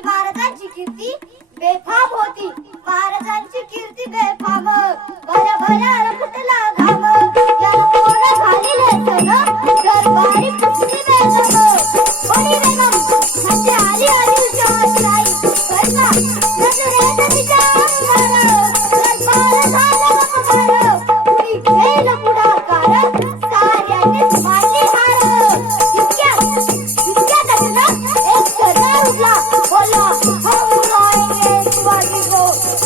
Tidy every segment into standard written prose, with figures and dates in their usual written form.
आणि महाराजांची कीर्ती बेफाम होती. महाराजांची कीर्ती बेफाम. भल्या भल्या फुटला घाम. याला कोण घालीले सन दरबारी पुसली बेगम. कोणी बेगम म्हणजे आली आदिलच्या आश्राई. कसा नजरेत तिच्या अंगार दरबार झाला गमगार. कुणी घेईल पुढाकार साऱ्यांनीच मांडली हार. इतक्यात एक सरदार उठला. बोलला हम उड़ाएंगे शिवाजी को.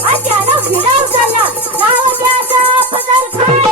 आणि त्यानं विडा उचलला. नाव त्याचं अफजल खान.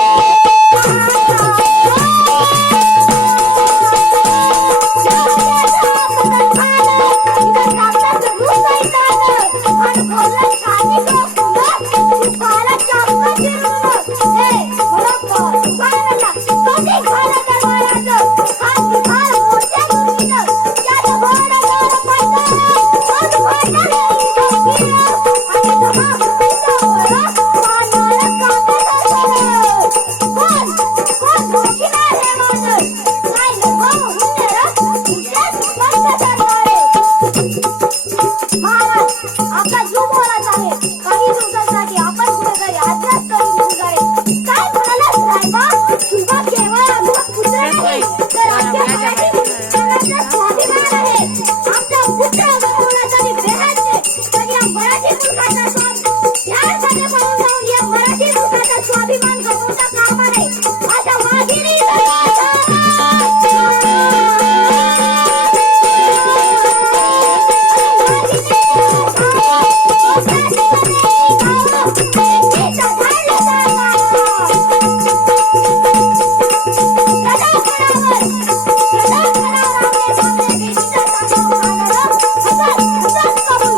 आमचा पुत्र